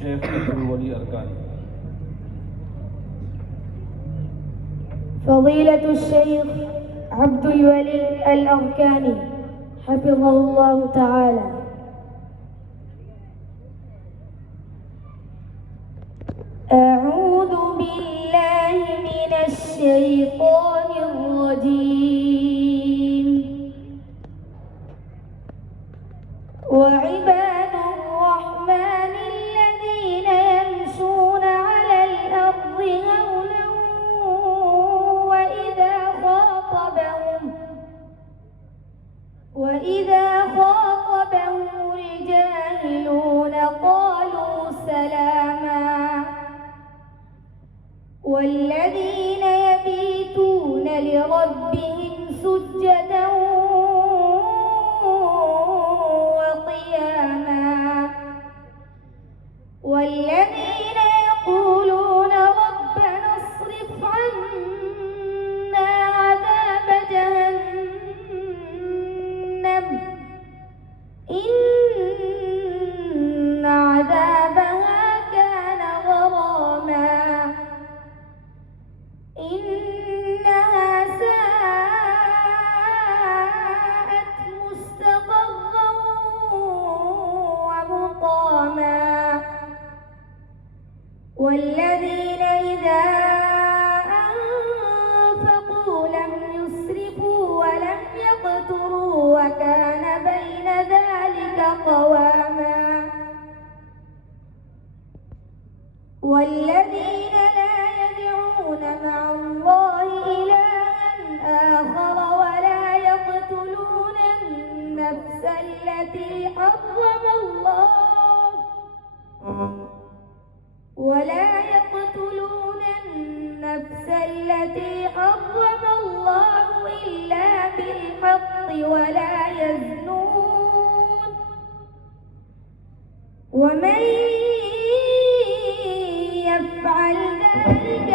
الشيخ عبد الولي أركاني. فضيلة الشيخ عبد الولي الأركاني حفظه الله تعالى. أعوذ بالله من الشيطان الرجيم. وعباد الرحمن الذين يمشون على الأرض هونا وإذا خاطبهم الجاهلون قالوا سلاما. والذين يبيتون لربهم سجدا وقياما. والذين يقولون ربنا اصرف عنا عذاب جهنم إن عذابها كان غراما إنها ساءت مستقرا ومقاما. والذين إذا أنفقوا لم يسرفوا ولم يقتروا وكان بين ذلك قواما. والذين لا يدعون مع الله إلها آخر ولا يقتلون النفس التي حرم الله إلا بالحق ولا يزنون. ومن يفعل ذلك